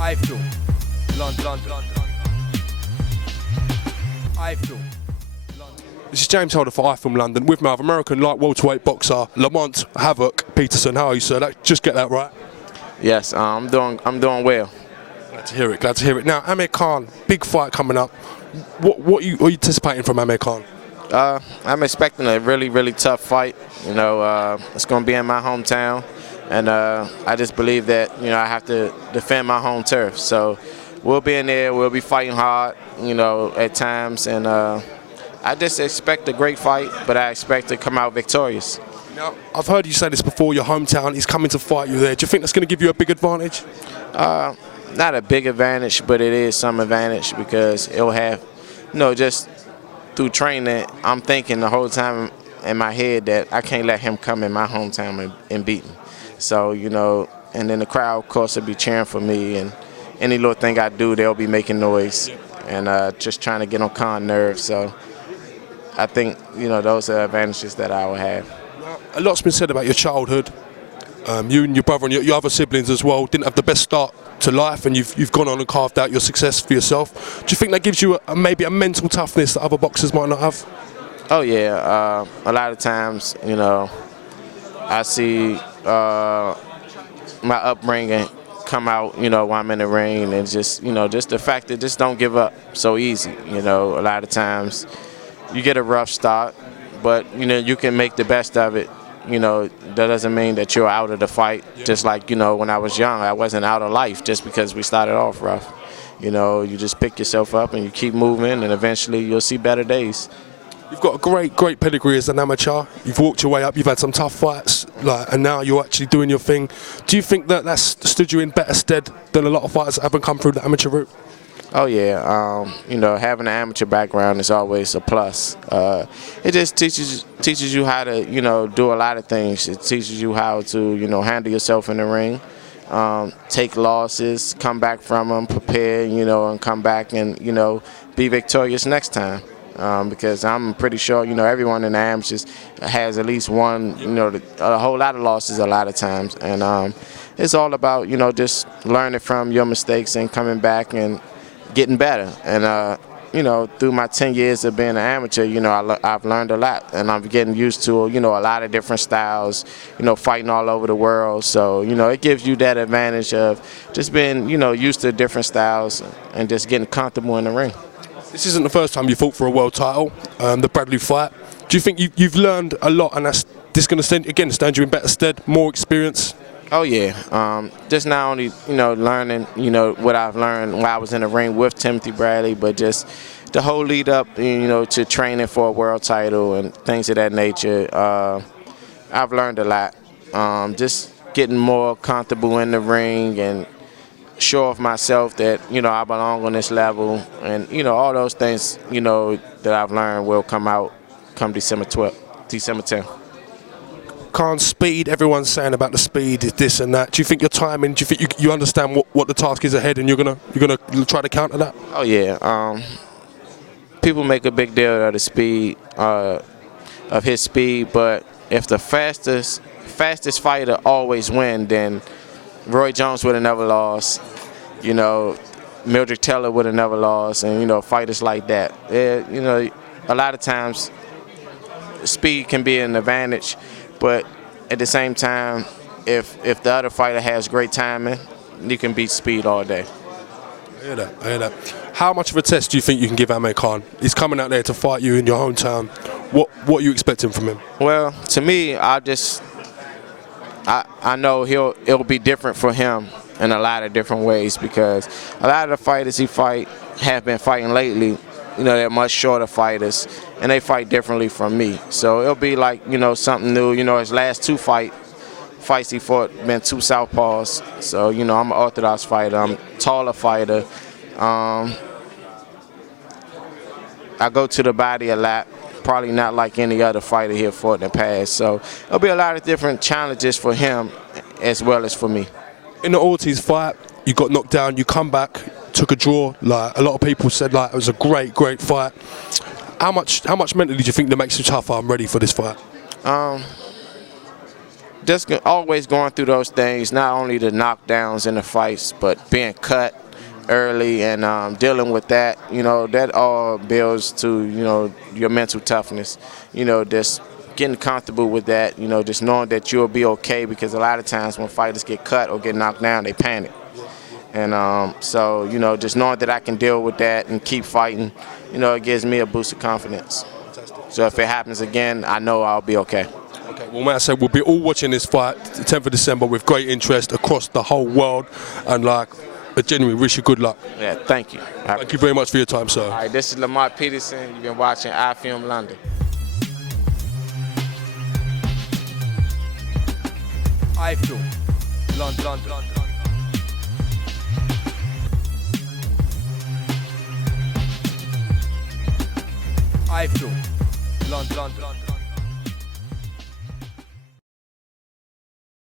iFILM, London. iFILM. This is James Holder for iFILM London with my American light-welterweight boxer Lamont Havoc Peterson. How are you, sir? Just get that right. Yes, I'm doing well. Glad to hear it. Glad to hear it. Now, Amir Khan, big fight coming up. What are you anticipating from Amir Khan? I'm expecting a really tough fight. You know, it's going to be in my hometown, and I just believe that I have to defend my home turf. So we'll be in there. We'll be fighting hard. At times, and I just expect a great fight, but I expect to come out victorious. Now, I've heard you say this before. Your hometown. He's coming to fight you there. Do you think that's going to give you a big advantage? Not a big advantage, but it is some advantage because it'll have, just through training, I'm thinking the whole time in my head that I can't let him come in my hometown and beat me. So, and then the crowd, of course, will be cheering for me, and any little thing I do, they'll be making noise and just trying to get on Khan's nerves. So I think, those are advantages that I will have. A lot's been said about your childhood. You and your brother and your other siblings as well didn't have the best start to life, and you've gone on and carved out your success for yourself. Do you think that gives you maybe a mental toughness that other boxers might not have? Oh yeah, a lot of times, I see my upbringing come out, while I'm in the ring, and just the fact that just don't give up so easy. A lot of times you get a rough start, but you can make the best of it. That doesn't mean that you're out of the fight. Just like, when I was young, I wasn't out of life just because we started off rough. You just pick yourself up and you keep moving, and eventually you'll see better days. You've got a great pedigree as an amateur. You've walked your way up. You've had some tough fights, and now you're actually doing your thing. Do you think that that's stood you in better stead than a lot of fighters that haven't come through the amateur route? Oh yeah, having an amateur background is always a plus. It just teaches you how to, do a lot of things. It teaches you how to, handle yourself in the ring, take losses, come back from them, prepare, and come back and, be victorious next time. Because I'm pretty sure, everyone in the amateurs has at least one, a whole lot of losses a lot of times. And it's all about, just learning from your mistakes and coming back and getting better. And through my 10 years of being an amateur, I've learned a lot, and I'm getting used to a lot of different styles, fighting all over the world. So it gives you that advantage of just being used to different styles and just getting comfortable in the ring. This isn't the first time you fought for a world title, the Bradley fight. Do you think you've learned a lot, and that's this going to stand you in better stead, more experience? Oh yeah, just not only learning what I've learned while I was in the ring with Timothy Bradley, but just the whole lead up to training for a world title and things of that nature. I've learned a lot. Just getting more comfortable in the ring and show off myself that I belong on this level, and all those things that I've learned will come out come December 10th. Khan's speed, everyone's saying about the speed, this and that. Do you think your timing, do you think you understand what the task is ahead, and you're gonna try to counter that? Oh yeah. People make a big deal of the speed, of his speed, but if the fastest fighter always win, then Roy Jones would have never lost. Mildred Taylor would have never lost, and fighters like that. A lot of times speed can be an advantage, but at the same time, if the other fighter has great timing, you can beat speed all day. I hear that. How much of a test do you think you can give Amir Khan? He's coming out there to fight you in your hometown. What are you expecting from him? Well, to me, I know it'll be different for him in a lot of different ways, because a lot of the fighters he have been fighting lately, they're much shorter fighters, and they fight differently from me. So it'll be like, something new. His last two fights he fought been two southpaws. So, I'm an orthodox fighter. I'm a taller fighter. I go to the body a lot, probably not like any other fighter he fought in the past. So it'll be a lot of different challenges for him as well as for me. In the Ortiz fight, you got knocked down, you come back, took a draw. Like a lot of people said, it was a great fight. How much mentally do you think that makes you tougher and ready for this fight? just always going through those things, not only the knockdowns and the fights, but being cut early and dealing with that, you know, that all builds to, you know, your mental toughness, you know, just getting comfortable with that, you know, just knowing that you'll be okay, because a lot of times when fighters get cut or get knocked down, they panic. And so, you know, just knowing that I can deal with that and keep fighting, you know, it gives me a boost of confidence. So if it happens again, I know I'll be okay. Okay, well, man, I said we'll be all watching this fight, the 10th of December, with great interest across the whole world, and like, I genuinely wish you good luck. Yeah, thank you. Thank you very much for your time, sir. All right, this is Lamont Peterson. You've been watching iFILM London. iFILM. London. iFILM. London.